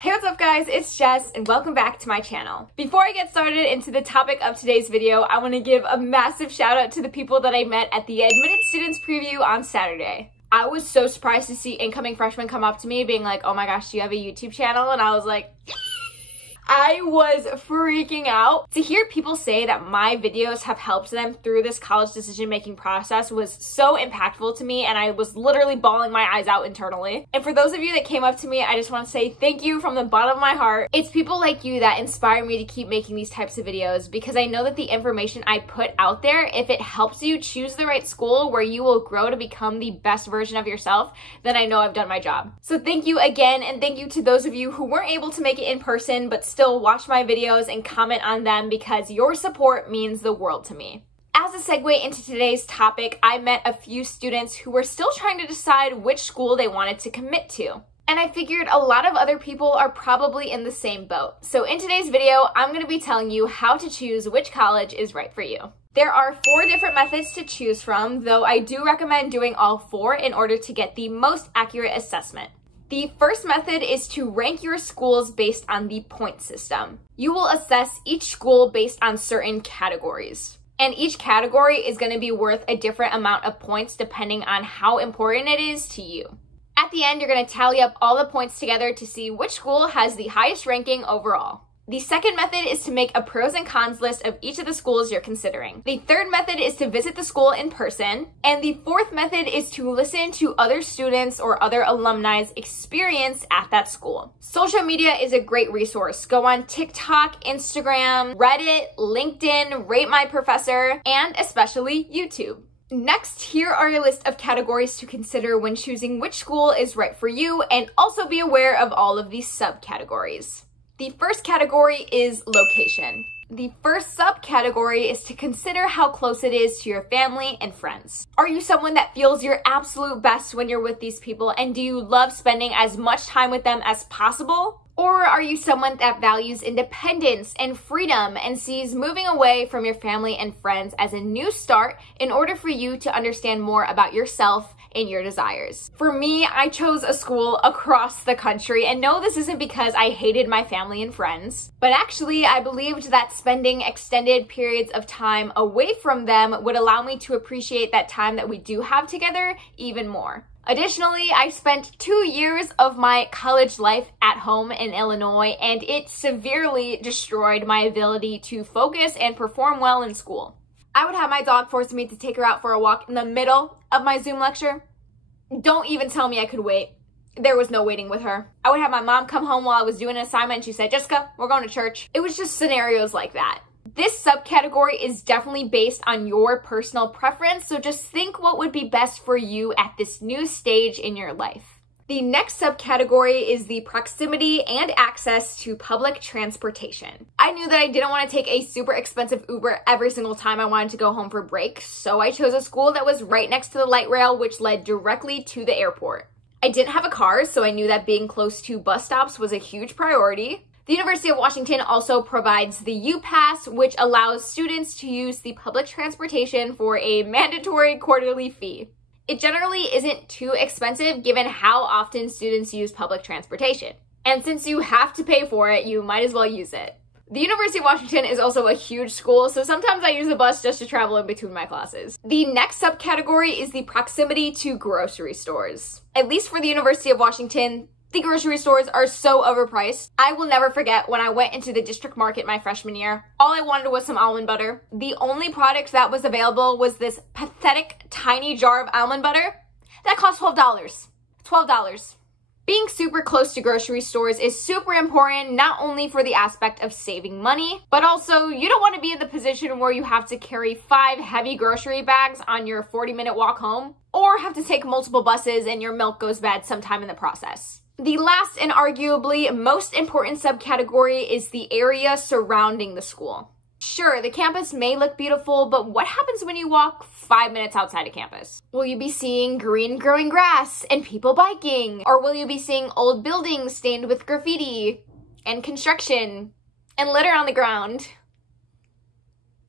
Hey, what's up guys, it's Jess and welcome back to my channel. Before I get started into the topic of today's video, I want to give a massive shout out to the people that I met at the Admitted Students Preview on Saturday. I was so surprised to see incoming freshmen come up to me being like, oh my gosh, do you have a YouTube channel? And I was like, I was freaking out. To hear people say that my videos have helped them through this college decision-making process was so impactful to me, and I was literally bawling my eyes out internally. And for those of you that came up to me, I just want to say thank you from the bottom of my heart. It's people like you that inspire me to keep making these types of videos, because I know that the information I put out there, if it helps you choose the right school where you will grow to become the best version of yourself, then I know I've done my job. So thank you again, and thank you to those of you who weren't able to make it in person but still watch my videos and comment on them, because your support means the world to me. As a segue into today's topic, I met a few students who were still trying to decide which school they wanted to commit to. And I figured a lot of other people are probably in the same boat. So in today's video, I'm going to be telling you how to choose which college is right for you. There are 4 different methods to choose from, though I do recommend doing all 4 in order to get the most accurate assessment. The first method is to rank your schools based on the point system. You will assess each school based on certain categories. And each category is going to be worth a different amount of points depending on how important it is to you. At the end, you're going to tally up all the points together to see which school has the highest ranking overall. The second method is to make a pros and cons list of each of the schools you're considering. The third method is to visit the school in person. And the fourth method is to listen to other students or other alumni's experience at that school. Social media is a great resource. Go on TikTok, Instagram, Reddit, LinkedIn, Rate My Professor, and especially YouTube. Next, here are a list of categories to consider when choosing which school is right for you, and also be aware of all of these subcategories. The first category is location. The first subcategory is to consider how close it is to your family and friends. Are you someone that feels your absolute best when you're with these people, and do you love spending as much time with them as possible? Or are you someone that values independence and freedom and sees moving away from your family and friends as a new start in order for you to understand more about yourself and your desires? For me, I chose a school across the country, and no, this isn't because I hated my family and friends, but actually I believed that spending extended periods of time away from them would allow me to appreciate that time that we do have together even more. Additionally, I spent 2 years of my college life at home in Illinois, and it severely destroyed my ability to focus and perform well in school. I would have my dog force me to take her out for a walk in the middle of my Zoom lecture. Don't even tell me I could wait. There was no waiting with her. I would have my mom come home while I was doing an assignment and she said, Jessica, we're going to church. It was just scenarios like that. This subcategory is definitely based on your personal preference, so just think what would be best for you at this new stage in your life. The next subcategory is the proximity and access to public transportation. I knew that I didn't want to take a super expensive Uber every single time I wanted to go home for break, so I chose a school that was right next to the light rail, which led directly to the airport. I didn't have a car, so I knew that being close to bus stops was a huge priority. The University of Washington also provides the U-Pass, which allows students to use the public transportation for a mandatory quarterly fee. It generally isn't too expensive given how often students use public transportation. And since you have to pay for it, you might as well use it. The University of Washington is also a huge school, so sometimes I use the bus just to travel in between my classes. The next subcategory is the proximity to grocery stores. At least for the University of Washington, the grocery stores are so overpriced. I will never forget when I went into the district market my freshman year. All I wanted was some almond butter. The only product that was available was this pathetic tiny jar of almond butter that cost $12. $12. Being super close to grocery stores is super important, not only for the aspect of saving money, but also you don't want to be in the position where you have to carry 5 heavy grocery bags on your 40-minute walk home, or have to take multiple buses and your milk goes bad sometime in the process. The last and arguably most important subcategory is the area surrounding the school. Sure, the campus may look beautiful, but what happens when you walk 5 minutes outside of campus? Will you be seeing green growing grass and people biking? Or will you be seeing old buildings stained with graffiti and construction and litter on the ground?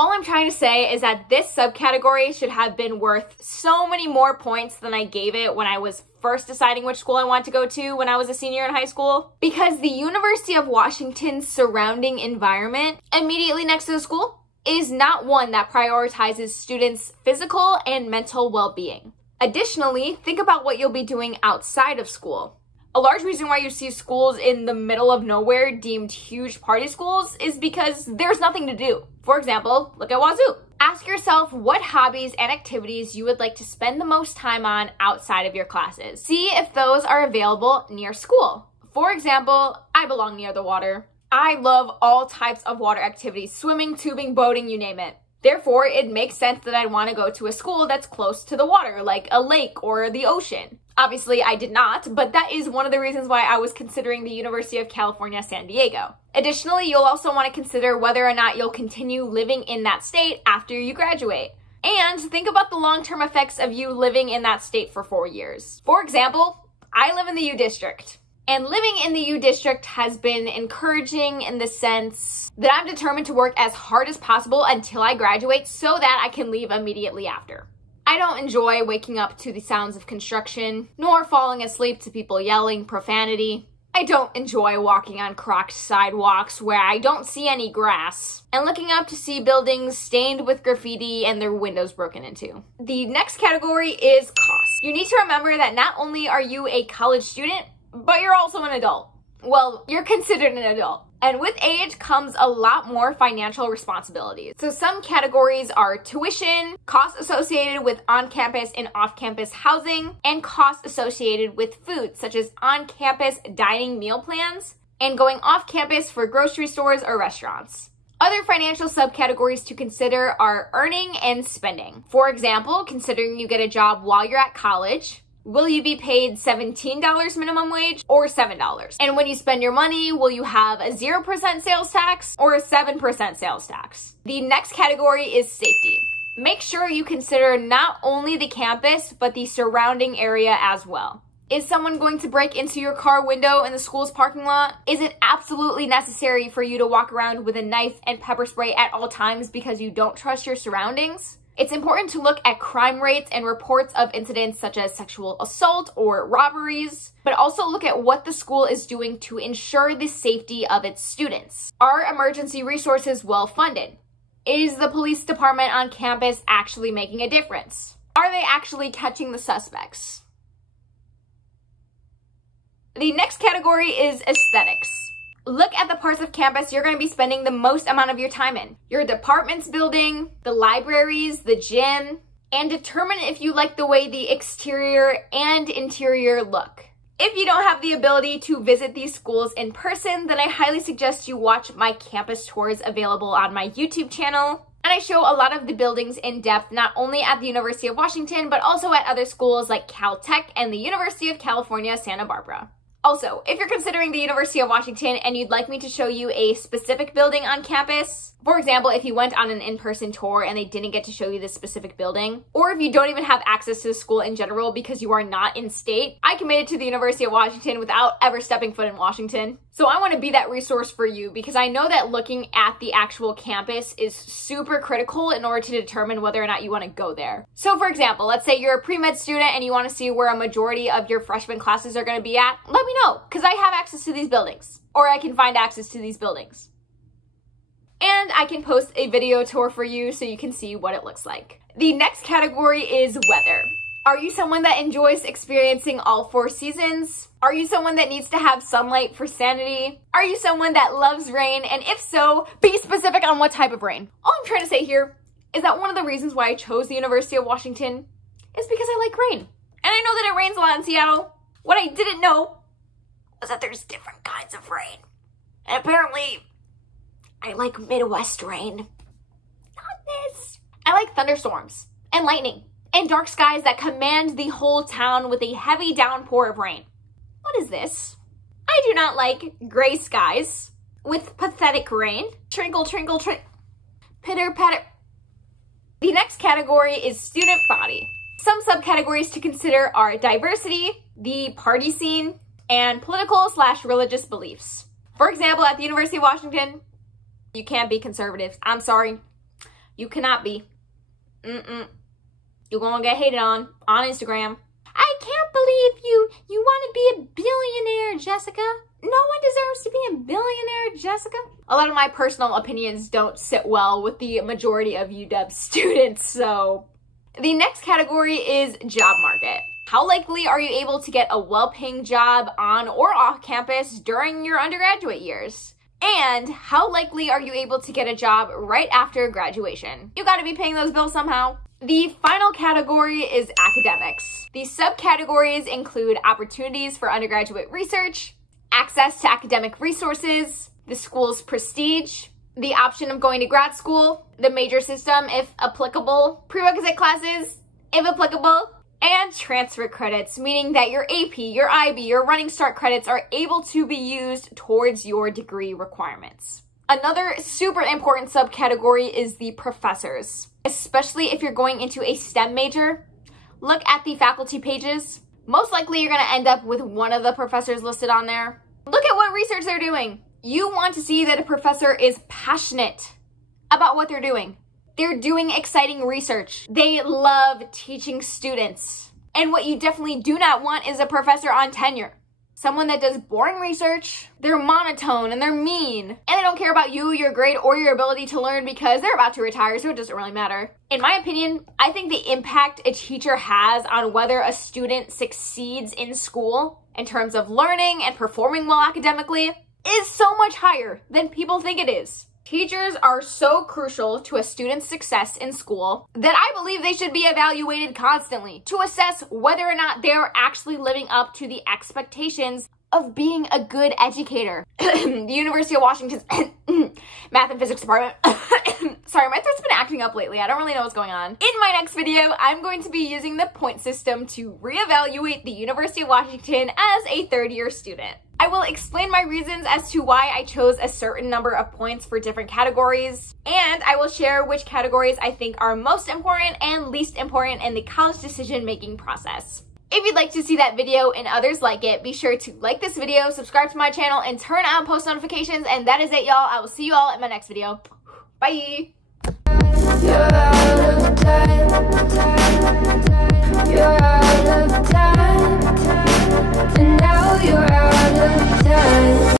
All I'm trying to say is that this subcategory should have been worth so many more points than I gave it when I was first deciding which school I wanted to go to when I was a senior in high school. Because the University of Washington's surrounding environment immediately next to the school is not one that prioritizes students' physical and mental well-being. Additionally, think about what you'll be doing outside of school. A large reason why you see schools in the middle of nowhere deemed huge party schools is because there's nothing to do. For example, look at Wazoo. Ask yourself what hobbies and activities you would like to spend the most time on outside of your classes. See if those are available near school. For example, I belong near the water. I love all types of water activities, swimming, tubing, boating, you name it. Therefore, it makes sense that I'd want to go to a school that's close to the water, like a lake or the ocean. Obviously, I did not, but that is one of the reasons why I was considering the University of California, San Diego. Additionally, you'll also want to consider whether or not you'll continue living in that state after you graduate. And think about the long-term effects of you living in that state for 4 years. For example, I live in the U District. And living in the U District has been encouraging in the sense that I'm determined to work as hard as possible until I graduate so that I can leave immediately after. I don't enjoy waking up to the sounds of construction, nor falling asleep to people yelling profanity. I don't enjoy walking on crocked sidewalks where I don't see any grass, and looking up to see buildings stained with graffiti and their windows broken into. The next category is cost. You need to remember that not only are you a college student, but you're also an adult. Well, you're considered an adult. And with age comes a lot more financial responsibilities. So some categories are tuition, costs associated with on-campus and off-campus housing, and costs associated with food, such as on-campus dining meal plans, and going off-campus for grocery stores or restaurants. Other financial subcategories to consider are earning and spending. For example, considering you get a job while you're at college, will you be paid $17 minimum wage or $7? And when you spend your money, will you have a 0% sales tax or a 7% sales tax? The next category is safety. Make sure you consider not only the campus, but the surrounding area as well. Is someone going to break into your car window in the school's parking lot? Is it absolutely necessary for you to walk around with a knife and pepper spray at all times because you don't trust your surroundings? It's important to look at crime rates and reports of incidents such as sexual assault or robberies, but also look at what the school is doing to ensure the safety of its students. Are emergency resources well funded? Is the police department on campus actually making a difference? Are they actually catching the suspects? The next category is aesthetics. Look at the parts of campus you're going to be spending the most amount of your time in. Your department's building, the libraries, the gym, and determine if you like the way the exterior and interior look. If you don't have the ability to visit these schools in person, then I highly suggest you watch my campus tours available on my YouTube channel. And I show a lot of the buildings in depth, not only at the University of Washington, but also at other schools like Caltech and the University of California, Santa Barbara. Also, if you're considering the University of Washington and you'd like me to show you a specific building on campus, for example, if you went on an in-person tour and they didn't get to show you this specific building, or if you don't even have access to the school in general because you are not in state, I committed to the University of Washington without ever stepping foot in Washington. So I want to be that resource for you because I know that looking at the actual campus is super critical in order to determine whether or not you want to go there. So for example, let's say you're a pre-med student and you want to see where a majority of your freshman classes are going to be at, let me know because I have access to these buildings, or I can find access to these buildings. And I can post a video tour for you so you can see what it looks like. The next category is weather. Are you someone that enjoys experiencing all 4 seasons? Are you someone that needs to have sunlight for sanity? Are you someone that loves rain? And if so, be specific on what type of rain. All I'm trying to say here is that one of the reasons why I chose the University of Washington is because I like rain. And I know that it rains a lot in Seattle. What I didn't know was that there's different kinds of rain. And apparently, I like Midwest rain. Not this. I like thunderstorms and lightning and dark skies that command the whole town with a heavy downpour of rain. What is this? I do not like gray skies with pathetic rain. Trinkle, trinkle, trinkle. Pitter, patter. The next category is student body. Some subcategories to consider are diversity, the party scene, and political/religious beliefs. For example, at the University of Washington, you can't be conservative. I'm sorry. You cannot be. You're gonna get hated on Instagram. I can't believe you want to be a billionaire, Jessica. No one deserves to be a billionaire, Jessica. A lot of my personal opinions don't sit well with the majority of UW students, so. The next category is job market. How likely are you able to get a well-paying job on or off campus during your undergraduate years? And how likely are you able to get a job right after graduation? You gotta be paying those bills somehow. The final category is academics. These subcategories include opportunities for undergraduate research, access to academic resources, the school's prestige, the option of going to grad school, the major system if applicable, prerequisite classes if applicable, and transfer credits, meaning that your AP, your IB, your Running Start credits are able to be used towards your degree requirements. Another super important subcategory is the professors. Especially if you're going into a STEM major, look at the faculty pages. Most likely you're gonna end up with one of the professors listed on there. Look at what research they're doing. You want to see that a professor is passionate about what they're doing. They're doing exciting research. They love teaching students. And what you definitely do not want is a professor on tenure. Someone that does boring research, they're monotone and they're mean, and they don't care about you, your grade, or your ability to learn because they're about to retire, so it doesn't really matter. In my opinion, I think the impact a teacher has on whether a student succeeds in school in terms of learning and performing well academically is so much higher than people think it is. Teachers are so crucial to a student's success in school that I believe they should be evaluated constantly to assess whether or not they're actually living up to the expectations of being a good educator. The University of Washington's Math and Physics Department. Sorry, my throat's been acting up lately. I don't really know what's going on. In my next video, I'm going to be using the point system to reevaluate the University of Washington as a third-year student. I will explain my reasons as to why I chose a certain number of points for different categories, and I will share which categories I think are most important and least important in the college decision-making process. If you'd like to see that video and others like it, be sure to like this video, subscribe to my channel, and turn on post notifications, and that is it, y'all. I will see you all in my next video. Bye!